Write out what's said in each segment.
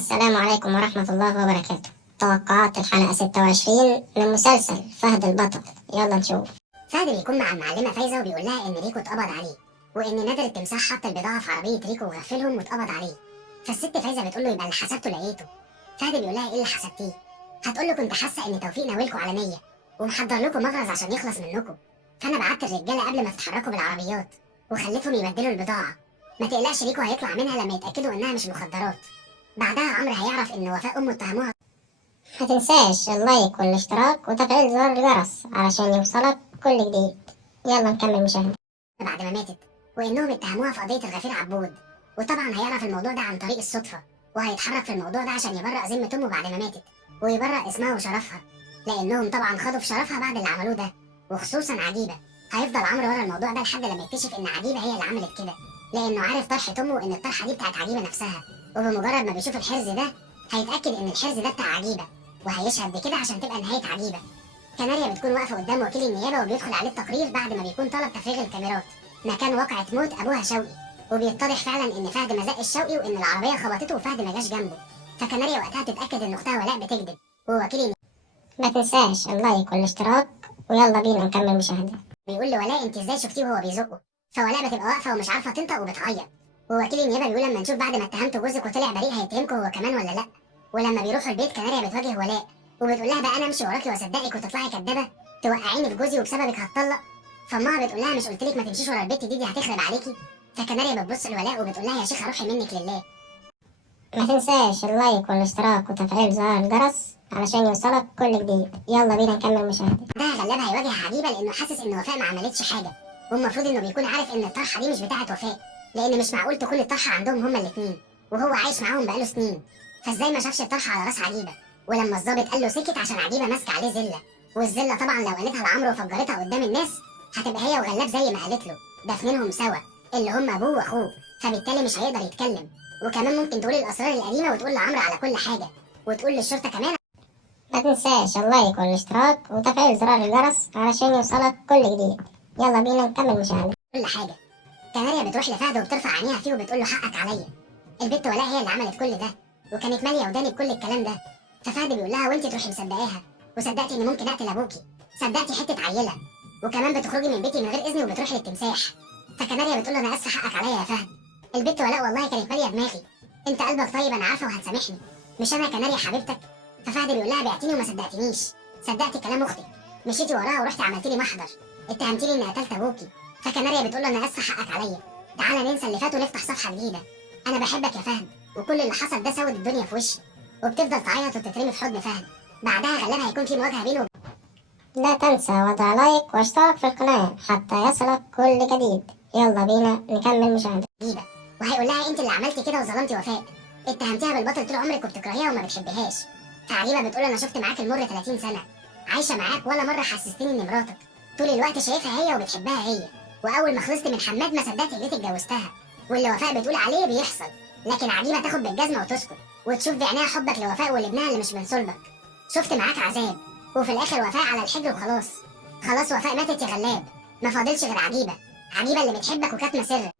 السلام عليكم ورحمة الله وبركاته. توقعات الحلقة 26 من مسلسل فهد البطل، يلا نشوف. فهد بيكون مع المعلمة فايزة وبيقول لها إن ريكو اتقبض عليه، وإن نادر التمساح حط البضاعة في عربية ريكو وغفلهم واتقبض عليه. فالست فايزة بتقول له يبقى اللي حسبته لقيته. فهد بيقول لها إيه اللي حسبتيه؟ هتقول له كنت حاسة إن توفيق ناويلكوا على نية ومحضر لكم مغرز عشان يخلص منكم، فأنا بعت الرجالة قبل ما تتحركوا بالعربيات وخليتهم يبدلوا البضاعة. ما تقلقش، ريكو هيطلع منها لما يتأكدوا إنها مش مخدرات. بعدها عمرو هيعرف إن وفاء أمه اتهموها. ما تنساش اللايك والاشتراك وتفعيل زر الجرس علشان يوصلك كل جديد. يلا نكمل مشاهدة. بعد ما ماتت، وإنهم اتهموها في قضية الغفير عبود، وطبعا هيعرف الموضوع ده عن طريق الصدفة، وهيتحرك في الموضوع ده عشان يبرأ ذمة أمه بعد ما ماتت ويبرأ اسمها وشرفها، لأنهم طبعا خدوا في شرفها بعد اللي عملوه ده، وخصوصا عجيبة. هيفضل عمرو ورا الموضوع ده لحد لما يكتشف إن عجيبة هي اللي عملت كده، لأنه عارف طرحة أمه وإن الطرحة دي بتاعت عجيبة نفسها، وبمجرد ما بيشوف الحرز ده هيتأكد إن الحرز ده بتاع عجيبة، وهيشهد بكده عشان تبقى نهاية عجيبة. كناريا بتكون واقفة قدام وكيل النيابة وبيدخل عليه التقرير بعد ما بيكون طلب تفريغ الكاميرات مكان واقعة موت أبوها شوقي، وبيتضح فعلا إن فهد ما زقش شوقي وإن العربية خبطته وفهد ما جاش جنبه. فكناريا وقتها تتأكد إن أختها ولاء بتكذب، ووكيل النيابة ما تنساش اللايك والاشتراك ويلا بينا نكمل مشاهدة. بيقول لولاء أنت إزاي شفتيه وهو بيزقه؟ فولاء بتبقى واقفة ومش عارفة تنطق وبتعيط، ووكيل النيابة بيقول لما نشوف بعد ما اتهمتوا جوزك وطلع بريء هيتهمكوا هو كمان ولا لأ. ولما بيروحوا البيت كناريا بتواجه ولاء وبتقول لها بقى أنا أمشي وراكي وأصدقك وتطلعي كدابة توقعيني في جوزي وبسببك هتطلق. فامها بتقول لها مش قلت لك ما تمشيش ورا البت دي هتخرب عليكي. فكناريا بتبص لولاء وبتقول لها يا شيخه روحي منك لله. ما تنساش اللايك والاشتراك وتفعيل زر الجرس علشان يوصلك كل جديد. يلا بينا نكمل مشاهدة. ده غلاب هيواجه عجيبه لانه حاسس ان وفاء ما عملتش حاجه، والمفروض انه بيكون عارف ان الطرحه دي مش بتاعه وفاء، لان مش معقول تكون الطرحه عندهم هما الاثنين وهو عايش معاهم بقاله سنين. فازاي ما شافش الطرحه على راس عجيبه؟ ولما الظابط قال له سكت عشان عجيبه ماسكه عليه زله، والزله طبعا لو قالتها لعمرو وفجرتها قدام الناس هتبقى هي وغلاب زي ما قالت له دفنينهم سوا اللي هم ابوه واخوه، فبالتالي مش هيقدر يتكلم. وكمان ممكن تقول الاسرار القديمه وتقول لعمرو على كل حاجه وتقول للشرطه كمان. ما تنساش اللايك والاشتراك وتفعيل زرار الجرس علشان يوصلك كل جديد. يلا بينا نكمل مشاهدة. كل حاجه. كناريا بتروح لفهد وبترفع عينيها فيه وبتقول له حقك عليا، البت ولاء هي اللي عملت كل ده وكانت ماليه وداني بكل الكلام ده. ففهد بيقول لها وانت تروحي مصدقاها وصدقتي ان ممكن اقتل ابوكي، صدقتي حته عيله، وكمان بتخرجي من بيتي من غير اذني وبتروحي للتمساح. فكناريا بتقول له انا اسفه حقك عليا يا فهد، البت ولاء والله كانت ماليه دماغي، انت قلبك طيب انا عارفه وهتسامحني، مش انا كناريا حبيبتك. ففهد بيقول لها بعتيني وما صدقتنيش، صدقتي كلام اختي، مشيتي وراها ورحتي عملتي لي محضر اتهمتيني اني قتلت ابوكي. فكناريا بتقول له انا اسفه حقك عليا، تعالى ننسى اللي فات ونفتح صفحه جديده، انا بحبك يا فهد وكل اللي حصل ده سود الدنيا في وشي. وبتفضل تعيط وتترمي في حضن فهد. بعدها غالبا هيكون في مواجهه بينه لا تنسى وضع لايك واشتراك في القناة حتى يصلك كل جديد. يلا بينا نكمل مشاهدة. وجيبه، وهيقول لها انت اللي عملتي كده وظلمتي وفاء، اتهمتيها بالبطل طول عمرك وبتكرهيها وما بتحبيهاش. فعجيبه بتقول انا شفت معاك المر 30 سنه، عايشه معاك ولا مره حسستني اني مراتك، طول الوقت شايفها هي وبتحبها هي، واول ما خلصت من حماد ما صدقت جيت اتجوزتها، واللي وفاء بتقول عليه بيحصل. لكن عجيبه تاخد بالجزمه وتسكت وتشوف بعينيها حبك لوفاء ولابنها اللي مش من صلبك. شفت معاك عذاب وفي الاخر وفاء على الحجر وخلاص. خلاص وفاء ماتت يا غلاب، ما فاضلش غير عجيبه، عجيبه اللي بتحبك وكاتمه سرك.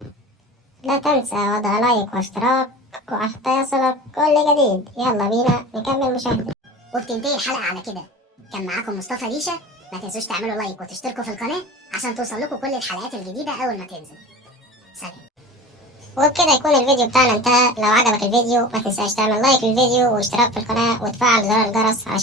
لا تنسى وضع لايك واشتراك وحتى يصلك كل جديد. يلا بينا نكمل مشاهدة. وبتنتهي الحلقه على كده. كان معاكم مصطفى ديشة، ما تنسوش تعملوا لايك وتشتركوا في القناه عشان توصل لكم كل الحلقات الجديده اول ما تنزل. سلام. وبكده يكون الفيديو بتاعنا انتهى. لو عجبك الفيديو ما تنساش تعمل لايك للفيديو واشتراك في القناة وتفعل زر الجرس عشان